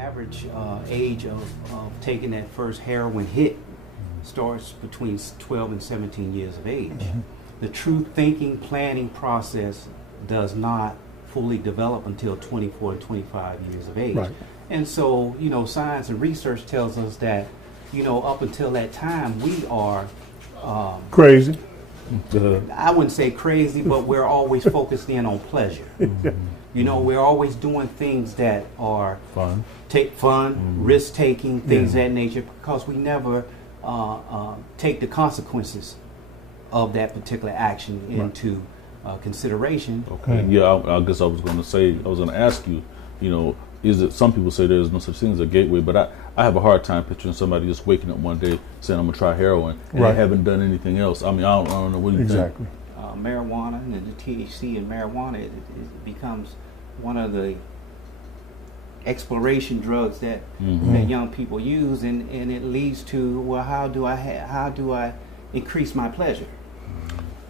average age of taking that first heroin hit starts between 12 and 17 years of age. The true thinking, planning process does not fully develop until 24 and 25 years of age. Right. And so, you know, science and research tells us that, you know, up until that time, we are crazy. I wouldn't say crazy, but we're always focused in on pleasure. You know, we're always doing things that are fun, risk-taking, things of that nature, because we never take the consequences of that particular action into consideration. Okay. Yeah, I guess I was going to ask you, you know, is it, some people say there's no such thing as a gateway, but I have a hard time picturing somebody just waking up one day saying, I'm going to try heroin, and they haven't done anything else. I mean, I don't know what you think. Marijuana and the THC in marijuana, it becomes one of the exploration drugs that that young people use, and it leads to, well, how do I increase my pleasure?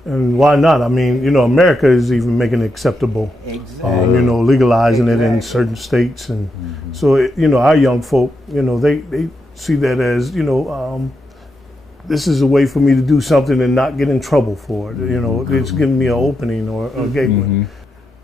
And why not? I mean, you know, America is even making it acceptable. Exactly. You know, legalizing it in certain states, and so you know, our young folk, you know, they see that as, you know, this is a way for me to do something and not get in trouble for it. You know, it's giving me an opening or a gateway.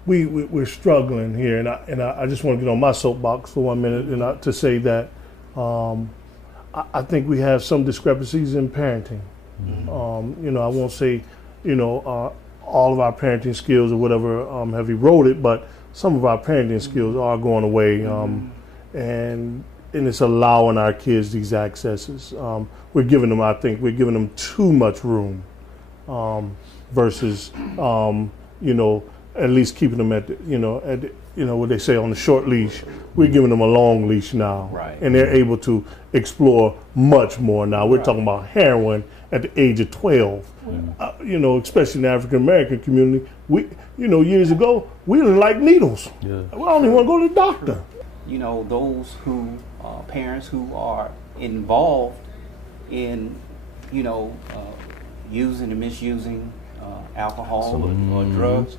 We're struggling here, and I just want to get on my soapbox for 1 minute and to say that I think we have some discrepancies in parenting. You know, I won't say, you know, all of our parenting skills or whatever have eroded, but some of our parenting skills are going away, and it's allowing our kids these accesses. We're giving them too much room, versus, you know, at least keeping them at what they say, on the short leash. We're giving them a long leash now, and they're able to explore much more now. We're talking about heroin at the age of 12. You know, especially in the African American community, years ago we didn't like needles. We don't even want to go to the doctor. You know, those parents who are involved in, you know, using and misusing alcohol or drugs,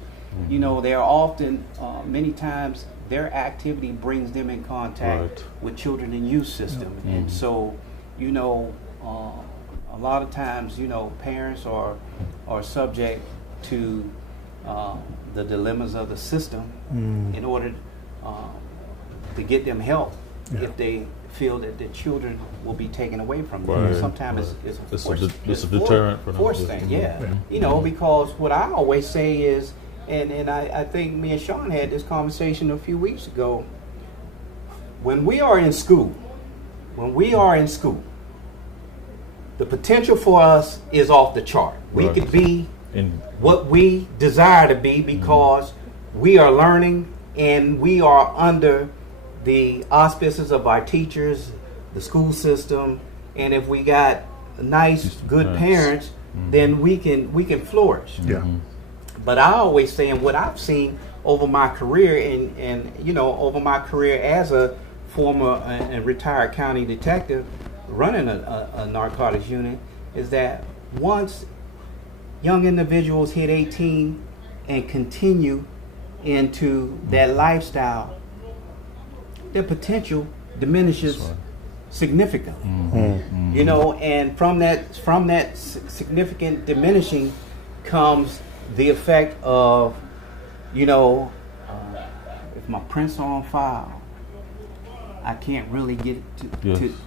you know, they're often, many times, their activity brings them in contact with children and youth system. And so, you know, a lot of times, you know, parents are subject to the dilemmas of the system in order to get them help if they feel that their children will be taken away from them. Sometimes it's a deterrent for them. Force thing, you know, because what I always say is, and I think me and Sean had this conversation a few weeks ago, when we are in school, the potential for us is off the chart. We could be what we desire to be because we are learning and we are under the auspices of our teachers, the school system, and if we got nice, good parents, then we can flourish. But I always say, and what I've seen over my career, and you know, over my career as a former and retired county detective running a narcotics unit, is that once young individuals hit 18 and continue into that lifestyle, their potential diminishes significantly. You know, and from that significant diminishing comes the effect of, you know, if my prints are on file, I can't really get to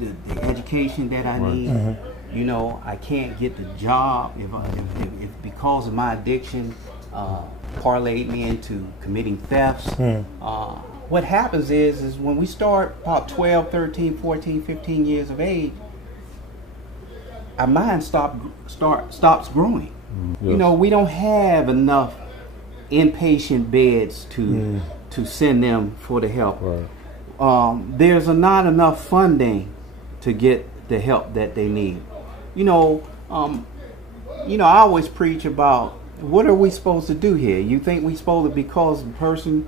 the education that I need. You know, I can't get the job if because of my addiction parlayed me into committing thefts. What happens is when we start about 12, 13, 14, 15 years of age, our mind stops growing. You know, we don't have enough inpatient beds to send them for the help. There's not enough funding to get the help that they need. You know, I always preach about, what are we supposed to do here? You think we're supposed to, because the person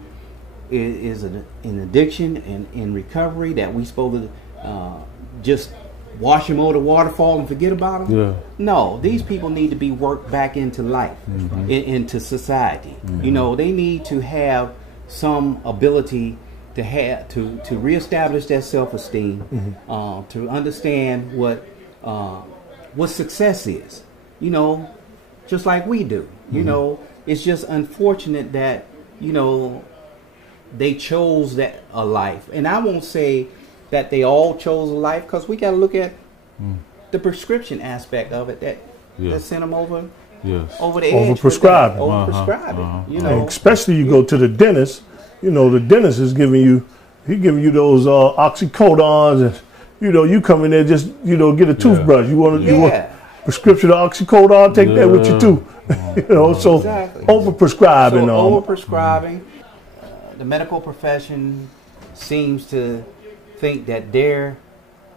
is in addiction and in recovery, that we supposed to just wash them over the waterfall and forget about them? No, these people need to be worked back into life, into society. You know, they need to have some ability to reestablish their self-esteem, to understand what success is. You know, just like we do. You know, it's just unfortunate that, you know, they chose a life. And I won't say that they all chose a life, because we got to look at the prescription aspect of it that sent them over the edge. Overprescribing. Overprescribing. You know, especially you go to the dentist. You know, the dentist is giving you those oxycodons, and you know, you come in there just, you know, get a toothbrush. You want prescription of oxycodon, take that with you too. You know, so overprescribing. Overprescribing. The medical profession seems to think that they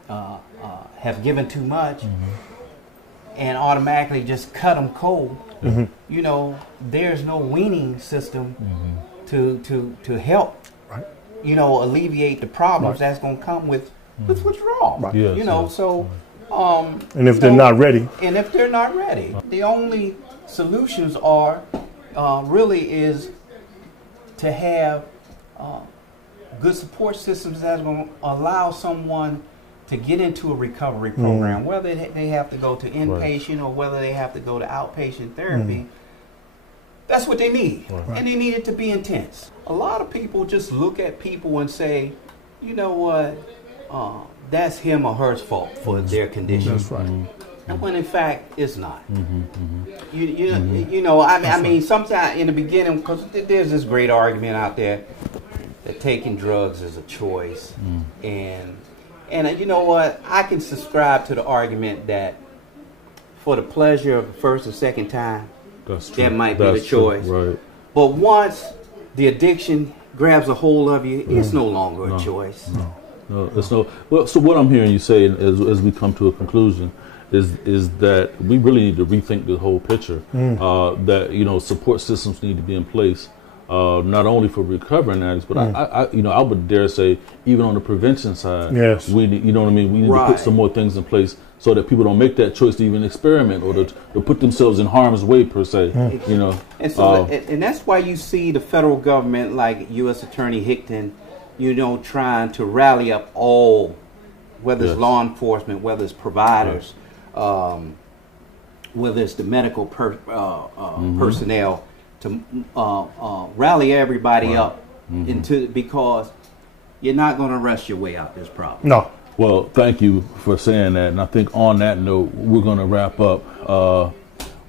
have given too much, and automatically just cut them cold. You know, there's no weaning system to help, you know, alleviate the problems that's going to come with withdrawal. You know, so and if they're not ready, the only solutions are really is to have good support systems that's going to allow someone to get into a recovery program, whether they have to go to inpatient or whether they have to go to outpatient therapy. That's what they need, and they need it to be intense. A lot of people just look at people and say, you know what, that's him or her fault for their condition. That's right. And when in fact it's not. You know, I mean, sometimes in the beginning, because there's this great argument out there that taking drugs is a choice, and you know what, I can subscribe to the argument that for the pleasure of the first or second time, that might be the choice. Right. But once the addiction grabs a hold of you, it's no longer a choice. No, it's no. Well, so what I'm hearing you say, as we come to a conclusion, is that we really need to rethink the whole picture. That, you know, support systems need to be in place, not only for recovering addicts, but I would dare say even on the prevention side. Yes. We need, you know what I mean. We need to put some more things in place so that people don't make that choice to even experiment or to put themselves in harm's way per se. You know. And so and that's why you see the federal government, like U.S. Attorney Hickton, you know, trying to rally up all, whether it's law enforcement, whether it's providers, whether it's the medical personnel, to rally everybody up because you're not going to rush your way out this problem. No. Well, thank you for saying that, and I think on that note, we're going to wrap up.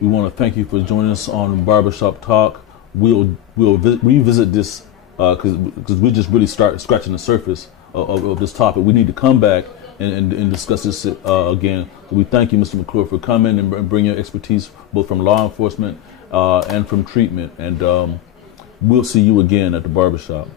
We want to thank you for joining us on Barbershop Talk. We'll revisit this because we just really start scratching the surface of this topic. We need to come back and discuss this again. So we thank you, Mr. McClure, for coming and bringing your expertise both from law enforcement and from treatment. And we'll see you again at the barbershop.